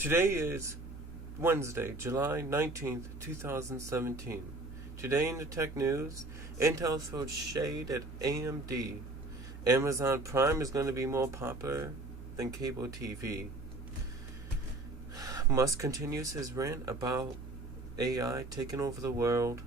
Today is Wednesday, July 19th, 2017. Today in the tech news, Intel throws shade at AMD. Amazon Prime is going to be more popular than cable TV. Musk continues his rant about AI taking over the world.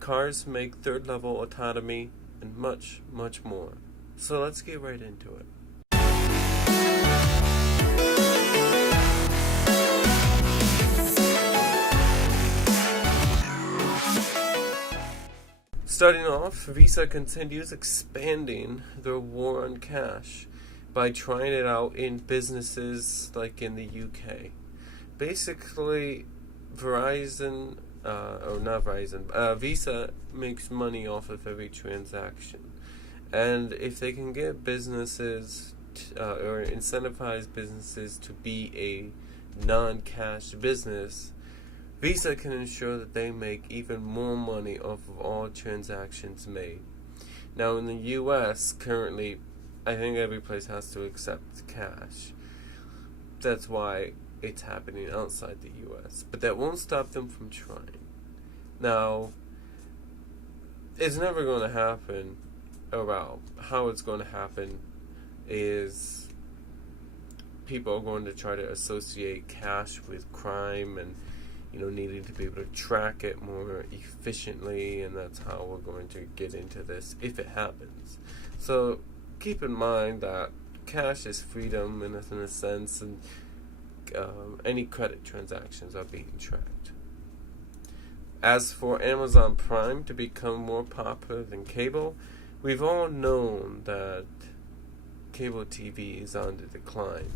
Cars make third-level autonomy, and much, much more. So let's get right into it. Starting off, Visa continues expanding their war on cash by trying it out in businesses like in the UK. Basically, Visa makes money off of every transaction. And if they can get businesses or incentivize businesses to be a non-cash business, Visa can ensure that they make even more money off of all transactions made. Now in the US, currently, I think every place has to accept cash. That's why it's happening outside the US. But that won't stop them from trying. Now, it's never going to happen, how it's going to happen is people are going to try to associate cash with crime and needing to be able to track it more efficiently, and that's how we're going to get into this if it happens. So keep in mind that cash is freedom in a sense, and any credit transactions are being tracked. As for Amazon Prime to become more popular than cable, we've all known that cable TV is on the decline,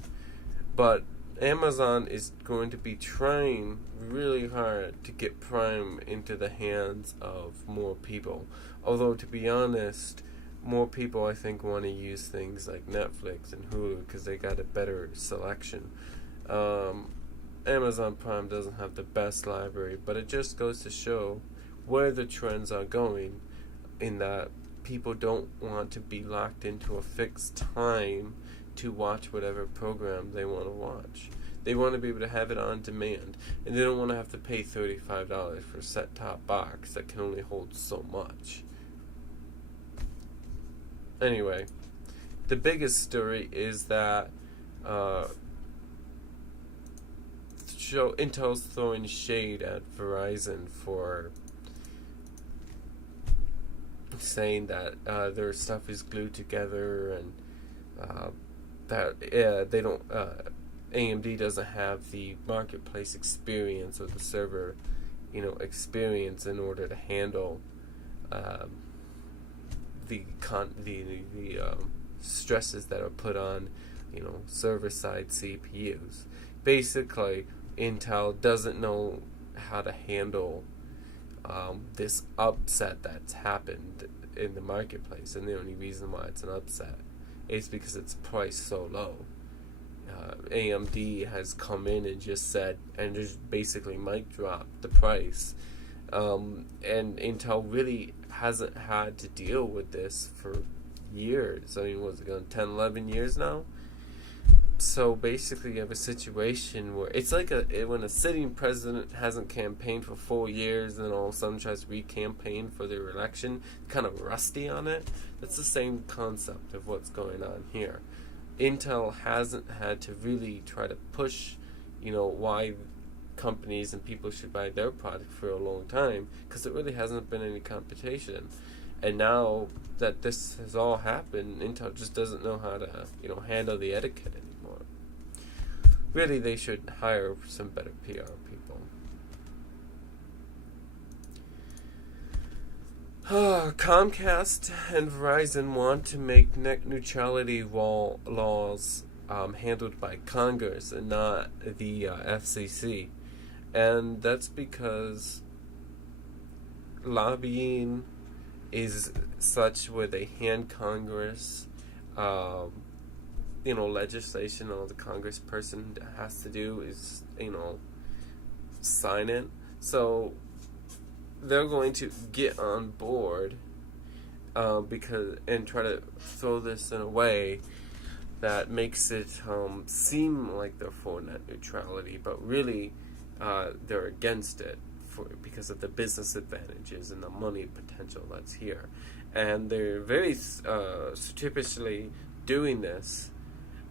but Amazon is going to be trying really hard to get Prime into the hands of more people. Although, to be honest, more people I think want to use things like Netflix and Hulu because they got a better selection. Amazon Prime doesn't have the best library, but it just goes to show where the trends are going, in that people don't want to be locked into a fixed time to watch whatever program they want to watch. They want to be able to have it on demand, and they don't want to have to pay $35 for a set-top box that can only hold so much. Anyway, the biggest story is that Intel's throwing shade at Verizon for saying that their stuff is glued together, and that they don't. AMD doesn't have the marketplace experience or the server, experience in order to handle the stresses that are put on, server side CPUs. Basically, Intel doesn't know how to handle this upset that's happened in the marketplace, and the only reason why it's an upset is because it's priced so low. AMD has come in and just said, and just basically mic dropped the price, and Intel really hasn't had to deal with this for years. I mean, what's it going 10, 11 years now? So basically you have a situation where it's like when a sitting president hasn't campaigned for 4 years and then all of a sudden tries to re-campaign for their election, kind of rusty on it. That's the same concept of what's going on here. Intel hasn't had to really try to push, why companies and people should buy their product for a long time, because it really hasn't been any competition. And now that this has all happened, Intel just doesn't know how to, handle the etiquette anymore. Really, they should hire some better PR people. Comcast and Verizon want to make net neutrality laws handled by Congress and not the FCC. And that's because lobbying is such where they hand Congress legislation. All the congressperson has to do is sign it. So they're going to get on board and try to throw this in a way that makes it seem like they're for net neutrality, but really they're against it because of the business advantages and the money potential that's here. And they're very surreptitiously doing this,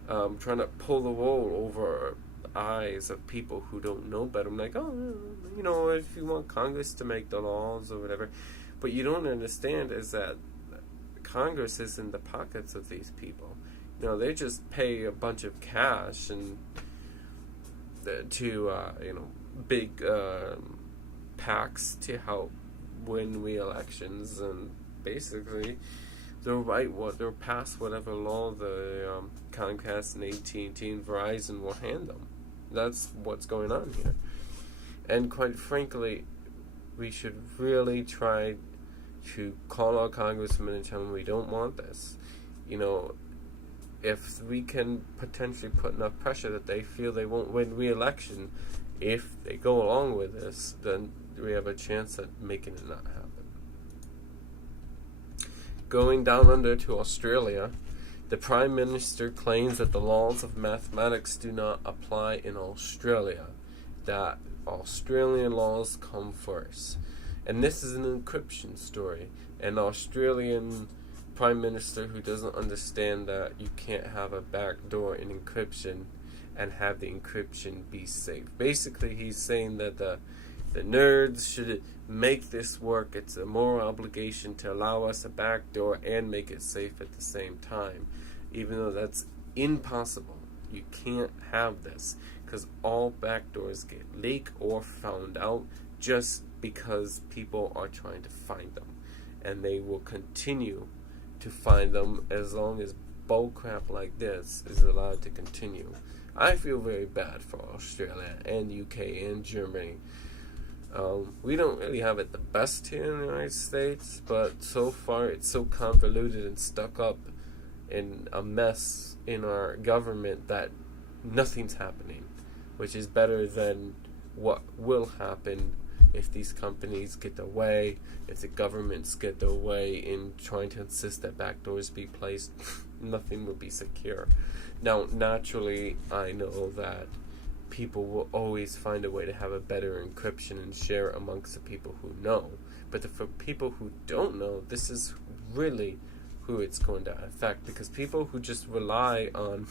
trying to pull the wool over eyes of people who don't know better. I'm like, oh, if you want Congress to make the laws or whatever. But you don't understand is that Congress is in the pockets of these people. They just pay a bunch of cash and to big PACs to help win re-elections, and basically they'll pass whatever law the Comcast and AT&T and Verizon will hand them. That's what's going on here. And quite frankly, we should really try to call our congressmen and tell them we don't want this. If we can potentially put enough pressure that they feel they won't win re-election, if they go along with this, then we have a chance at making it not happen. Going down under to Australia, the Prime Minister claims that the laws of mathematics do not apply in Australia, that Australian laws come first. And this is an encryption story. An Australian Prime Minister who doesn't understand that you can't have a backdoor in encryption and have the encryption be safe. Basically, he's saying that the nerds should make this work. It's a moral obligation to allow us a backdoor and make it safe at the same time, even though that's impossible. You can't have this because all backdoors get leaked or found out just because people are trying to find them, and they will continue to find them as long as bullcrap like this is allowed to continue. I feel very bad for Australia and UK and Germany. We don't really have it the best here in the United States, but so far it's so convoluted and stuck up in a mess in our government that nothing's happening, which is better than what will happen if these companies get their way, if the governments get their way in trying to insist that backdoors be placed. Nothing will be secure. Now, naturally, I know that people will always find a way to have a better encryption and share it amongst the people who know. But for people who don't know, this is really who it's going to affect, because people who just rely on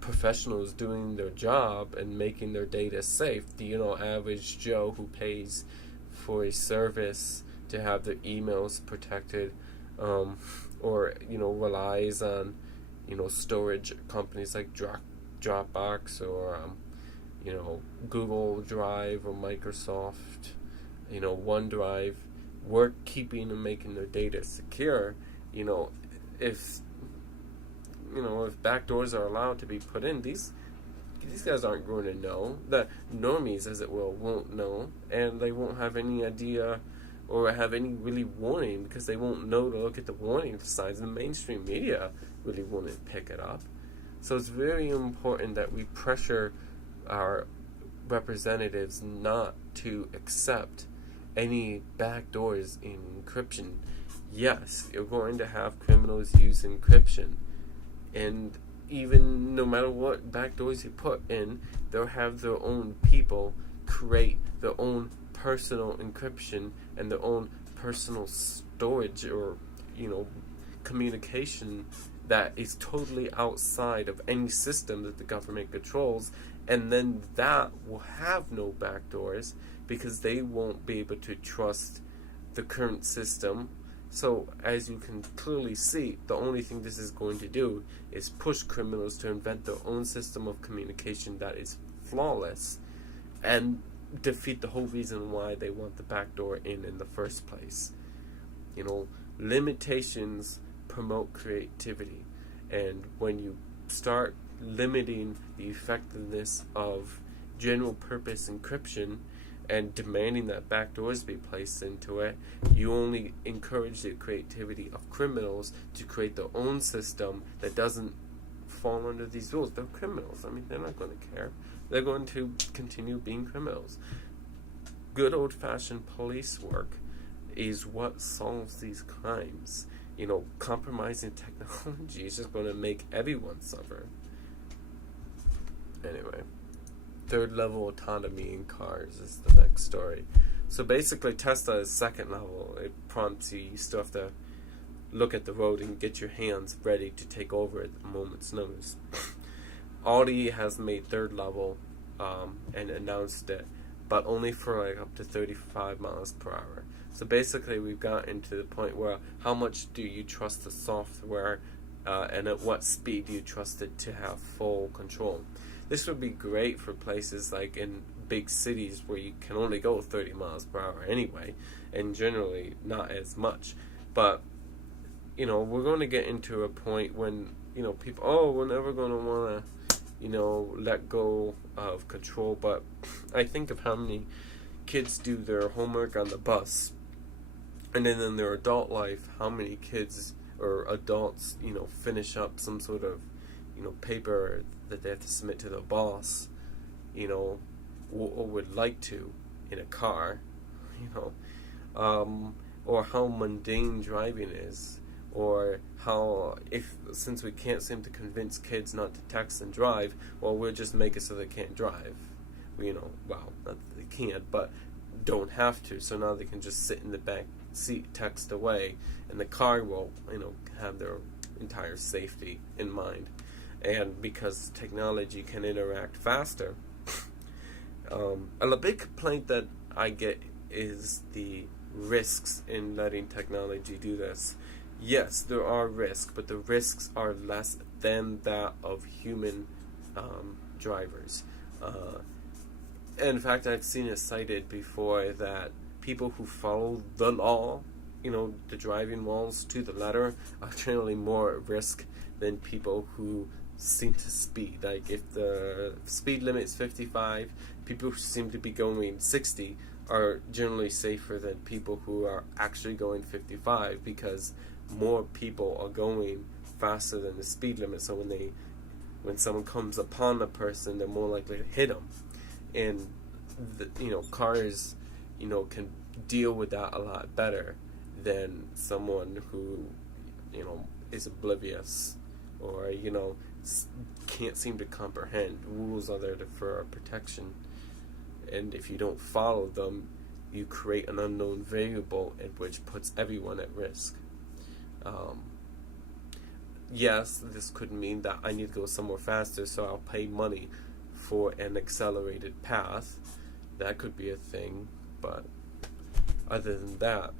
professionals doing their job and making their data safe, the average Joe who pays for a service to have their emails protected, or relies on storage companies like Dropbox or Google Drive or Microsoft OneDrive, work keeping and making their data secure. If backdoors are allowed to be put in, these guys aren't going to know. The normies, as it will, won't know, and they won't have any idea or have any really warning, because they won't know to look at the warning signs. The mainstream media really won't pick it up. So it's very important that we pressure our representatives not to accept any backdoors in encryption. Yes, you're going to have criminals use encryption, and even no matter what backdoors you put in, they'll have their own people create their own personal encryption and their own personal storage or communication that is totally outside of any system that the government controls, and then that will have no backdoors because they won't be able to trust the current system. So, as you can clearly see, the only thing this is going to do is push criminals to invent their own system of communication that is flawless and defeat the whole reason why they want the backdoor in the first place. Limitations promote creativity, and when you start limiting the effectiveness of general purpose encryption and demanding that backdoors be placed into it, you only encourage the creativity of criminals to create their own system that doesn't fall under these rules. They're criminals. They're not going to care. They're going to continue being criminals. Good old-fashioned police work is what solves these crimes. compromising technology is just going to make everyone suffer. Anyway, third level autonomy in cars is the next story. So basically, Tesla is second level. It prompts you still have to look at the road and get your hands ready to take over at a moment's notice. Audi has made third level and announced it, but only for like up to 35 miles per hour. So basically, we've gotten to the point where how much do you trust the software, and at what speed do you trust it to have full control? This would be great for places like in big cities where you can only go 30 miles per hour anyway, and generally not as much. But we're going to get into a point when people, we're never going to want to let go of control. But I think of how many kids do their homework on the bus, and then in their adult life, how many kids or adults finish up some sort of paper that they have to submit to the boss, or would like to in a car, or how mundane driving is, or how since we can't seem to convince kids not to text and drive, well, we'll just make it so they can't drive. Not that they can't, but don't have to. So now they can just sit in the back seat, text away, and the car will have their entire safety in mind. And because technology can interact faster, a big complaint that I get is the risks in letting technology do this. Yes, there are risks, but the risks are less than that of human drivers. In fact, I've seen it cited before that people who follow the law, the driving laws to the letter, are generally more at risk than people who seem to speed. Like if the speed limit is 55, people who seem to be going 60 are generally safer than people who are actually going 55, because more people are going faster than the speed limit. So when someone comes upon a person, they're more likely to hit them. And cars can deal with that a lot better than someone who is oblivious or can't seem to comprehend. Rules are there for protection, and if you don't follow them, you create an unknown variable, which puts everyone at risk. Yes, this could mean that I need to go somewhere faster, so I'll pay money for an accelerated path. That could be a thing, but other than that,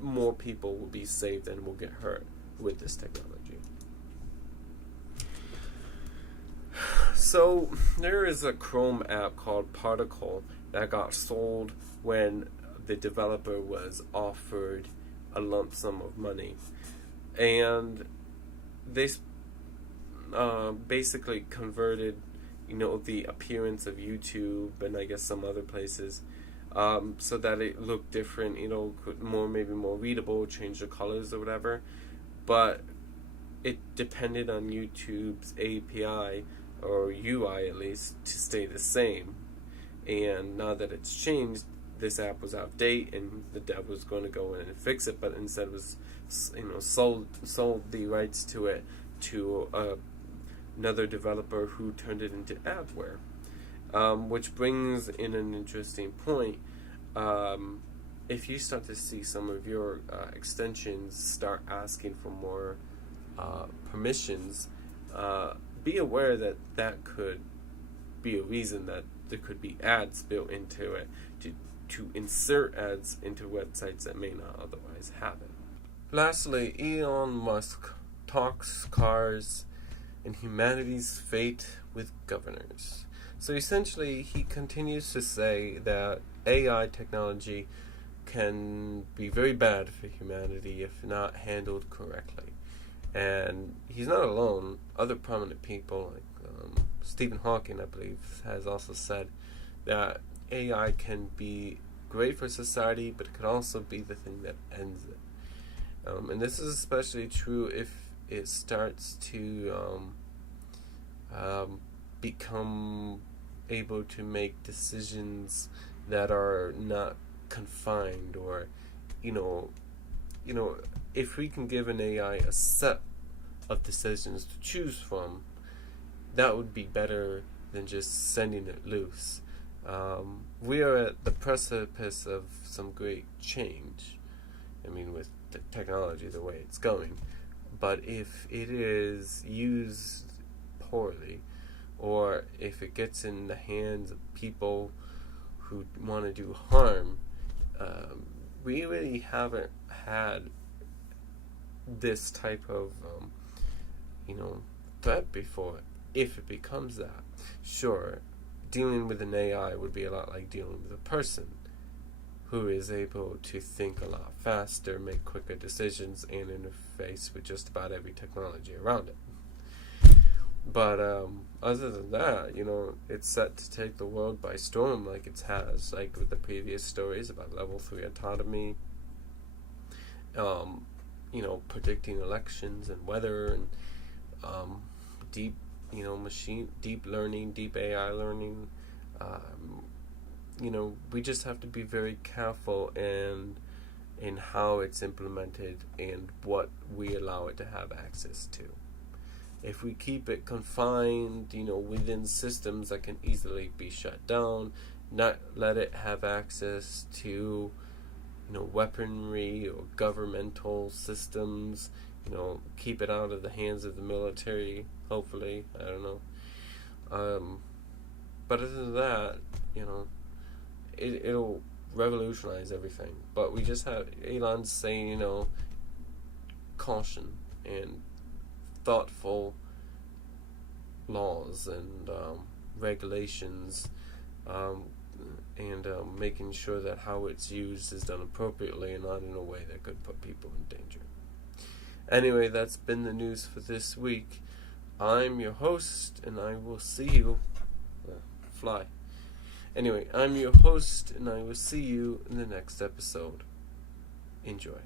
more people will be saved than will get hurt with this technology. So there is a Chrome app called Particle that got sold when the developer was offered a lump sum of money, and they basically converted the appearance of YouTube and I guess some other places so that it looked different, maybe more readable, change the colors or whatever, but it depended on YouTube's API or UI at least to stay the same. And now that it's changed, this app was out of date, and the dev was going to go in and fix it, but instead was sold the rights to it to another developer who turned it into adware, which brings in an interesting point. If you start to see some of your extensions start asking for more permissions, be aware that that could be a reason that there could be ads built into it to insert ads into websites that may not otherwise have it. Lastly, Elon Musk talks cars and humanity's fate with governors. So essentially, he continues to say that AI technology can be very bad for humanity if not handled correctly. And he's not alone. Other prominent people, like Stephen Hawking, I believe, has also said that AI can be great for society, but it could also be the thing that ends it. And this is especially true if it starts to become able to make decisions that are not confined, or if we can give an AI a set of decisions to choose from, that would be better than just sending it loose. We are at the precipice of some great change. I mean, with the technology the way it's going. But if it is used poorly, or if it gets in the hands of people who want to do harm, we really haven't had this type of threat before. If it becomes that, sure, dealing with an AI would be a lot like dealing with a person who is able to think a lot faster, make quicker decisions, and interface with just about every technology around it. But other than that, it's set to take the world by storm, like it has, like with the previous stories about level 3 autonomy, predicting elections and weather, and deep learning, deep AI learning. We just have to be very careful in how it's implemented and what we allow it to have access to. If we keep it confined, within systems that can easily be shut down, not let it have access to, weaponry or governmental systems, keep it out of the hands of the military, hopefully, I don't know. But other than that, it'll revolutionize everything. But we just have Elon saying, caution and thoughtful laws and regulations, and making sure that how it's used is done appropriately and not in a way that could put people in danger. Anyway, that's been the news for this week. I'm your host, and I will see you. Fly. Anyway, I'm your host, and I will see you in the next episode. Enjoy.